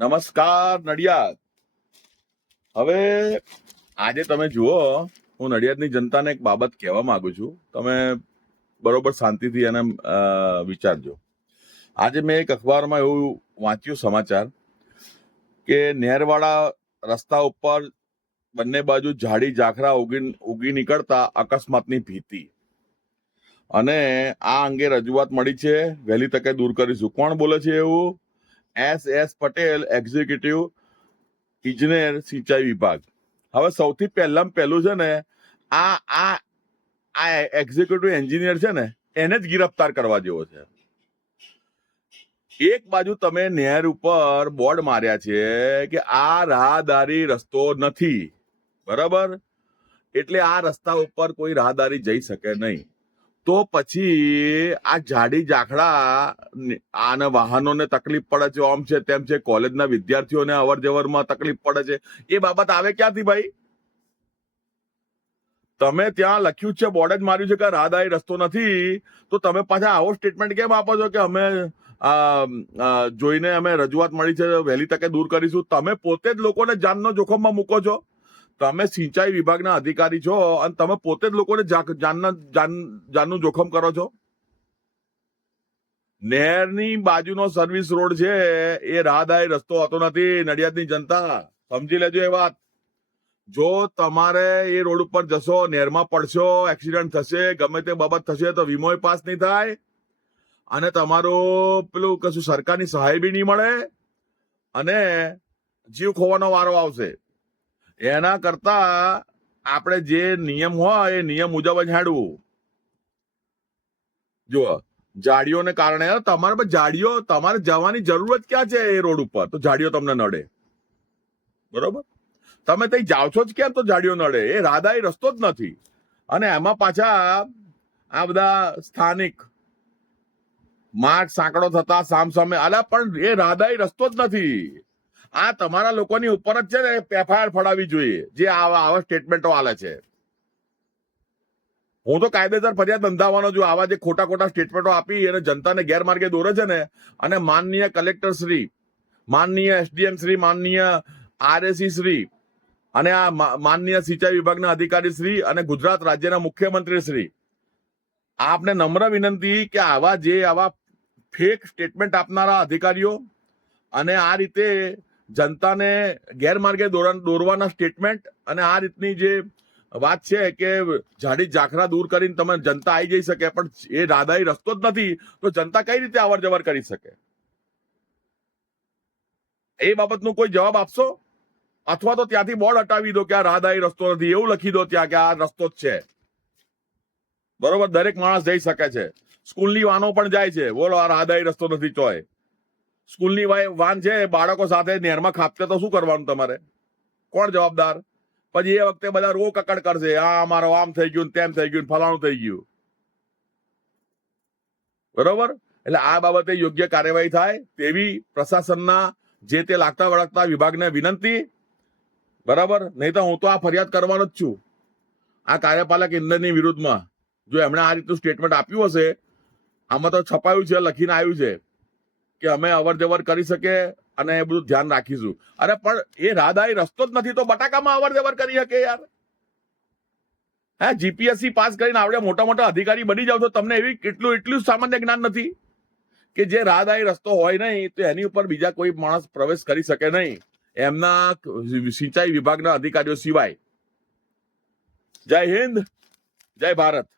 નમસ્કાર નડિયાદ. હવે આજે તમે જુઓ, હું નડિયાદની જનતાને એક બાબત કહેવા માંગુ છું. તમે બરોબર શાંતિથી એને વિચારજો. આજે મેં એક અખબારમાં એવું વાંચ્યું સમાચાર કે નહેરવાળા રસ્તા ઉપર બંને બાજુ ઝાડી ઝાખરા ઉગી નીકળતા અકસ્માતની ભીતિ, અને આ અંગે રજૂઆત મળી છે. વહેલી તકે દૂર કરીશું. કોણ બોલે છે એવું? S પટેલ, એક્ઝિક્યુટિવ ઇજનેર સિંચાઈ વિભાગ. હવે સૌથી પહેલું છે ને, આ આ આ એક્ઝિક્યુટિવ એન્જિનિયર છે ને, એને જ ગિરફતાર કરવા જેવો છે. એક બાજુ તમે નહેર ઉપર બોર્ડ માર્યા છે કે આ રાહદારી રસ્તો નથી, બરાબર? એટલે આ રસ્તા ઉપર કોઈ રાહદારી જઈ શકે નહીં. તો પછી આ ઝાડી ઝાખડા આને વાહનોને તકલીફ પડે છે, આમ છે તેમ છે, કોલેજના વિદ્યાર્થીઓને અવર જવરમાં તકલીફ પડે છે, એ બાબત આવે ક્યાંથી ભાઈ? તમે ત્યાં લખ્યું છે, બોર્ડ જ માર્યું છે કે રાહદારી રસ્તો નથી, તો તમે પાછા આવો સ્ટેટમેન્ટ કેમ આપો છો કે અમે જોઈને અમે રજૂઆત મળી છે, વહેલી તકે દૂર કરીશું? તમે પોતે જ લોકોને જાનનો જોખમમાં મૂકો છો. તમે સિંચાઈ વિભાગના અધિકારી છો અને તમે પોતે જ લોકોને જાનનું જોખમ કરો છો. નહેરની બાજુનો સર્વિસ રોડ છે, એ રાહદારી રસ્તો હોતો નથી. નડિયાદની જનતા સમજી લેજો એ વાત. જો તમારે એ રોડ ઉપર જશો, નહેરમાં પડશો, એક્સિડન્ટ થશે, ગમે તે બાબત થશે, તો વીમો પાસ નહીં થાય અને તમારું પેલું કશું સરકારની સહાય બી નહીં મળે અને જીવ ખોવાનો વારો આવશે. એના કરતા આપણે જે નિયમ હોય એ નિયમ મુજબ જ હેડવું. જુઓ, જાડીઓને કારણે તમારે જાડીઓ, તમારે જવાની જરૂર જ ક્યાં છે એ રોડ ઉપર? તો જાડીઓ તમને નડે, બરોબર? તમે ત્યાં જાઓ છો જ કેમ તો જાડીઓ નડે? એ રાહદારી રસ્તો જ નથી. અને એમાં પાછા આ બધા સ્થાનિક માર્ગ સાંકડો થતા સામસામે, અલા પણ એ રાહદારી રસ્તો જ નથી. આ તમારા લોકોની ઉપર જ છે ને FIR ફડાવી જોઈએ, જે આવા સ્ટેટમેન્ટો આલે છે. હું તો કાયદેસર ફરિયાદ નોંધાવવાનો છું. આવા જે ખોટા સ્ટેટમેન્ટો આપી અને જનતાને ગેરમાર્ગે દોરે છે ને, અને માનનીય કલેક્ટર શ્રી, માનનીય SDM શ્રી, માનનીય RAC શ્રી અને આ માનનીય સિંચાઈ વિભાગના અધિકારી શ્રી અને ગુજરાત રાજ્યના મુખ્યમંત્રી શ્રી, આપને નમ્ર વિનંતી કે આવા ફેક સ્ટેટમેન્ટ આપનારા અધિકારીઓ અને આ રીતે જનતાને ગેરમાર્ગે દોરવાના સ્ટેટમેન્ટ અને આ રીતની જે વાત છે કે ઝાડી ઝાખરા દૂર કરીને તમે જનતા આવી જઈ શકે, પણ એ રાહદારી રસ્તો જ નથી, તો જનતા કઈ રીતે અવર જવર કરી શકે? એ બાબતનો કોઈ જવાબ આપશો? અથવા તો ત્યાંથી બોર્ડ હટાવી દો કે આ રાહદારી રસ્તો નથી, એવું લખી દો ત્યાં કે આ રસ્તો જ છે, બરોબર? દરેક માણસ જઈ શકે છે. સ્કૂલની વાનો પણ જાય છે. બોલો, આ રાહદારી રસ્તો નથી ચોય. સ્કૂલની વાન છે, બાળકો સાથે નહેરમાં ખાપતે તો શું કરવાનું તમારે? કોણ જવાબદાર? પછી એ વખતે બધા રો કકડ કરશે, આ અમારો આમ થઈ ગયું, તેમ થઈ ગયું, ફલાણું થઈ ગયું, બરોબર? એટલે આ બાબતે યોગ્ય કાર્યવાહી થાય તેવી પ્રશાસનના જે તે લાગતા વળગતા વિભાગને વિનંતી, બરાબર? નહીં તો હું તો આ ફરિયાદ કરવાનો જ છું આ કાર્યપાલક ઇજનેરની વિરુદ્ધમાં. જો એમણે આ રીતનું સ્ટેટમેન્ટ આપ્યું હશે, આમાં તો છપાયું છે, લખીને આવ્યું છે કે અમે અવર જવર કરી શકે અને એ બધું ધ્યાન રાખીશું. અરે પણ એ રાહદારી રસ્તો જ નથી, તો બટાકામાં અવર જવર કરી શકે યાર? GPSC પાસ કરીને આવડે મોટા અધિકારી બની જાવ છો, તમને એટલું સામાન્ય જ્ઞાન નથી કે જે રાહદારી રસ્તો હોય નહીં તો એની ઉપર બીજા કોઈ માણસ પ્રવેશ કરી શકે નહીં, એમના સિંચાઈ વિભાગના અધિકારીઓ સિવાય. જય હિન્દ, જય ભારત.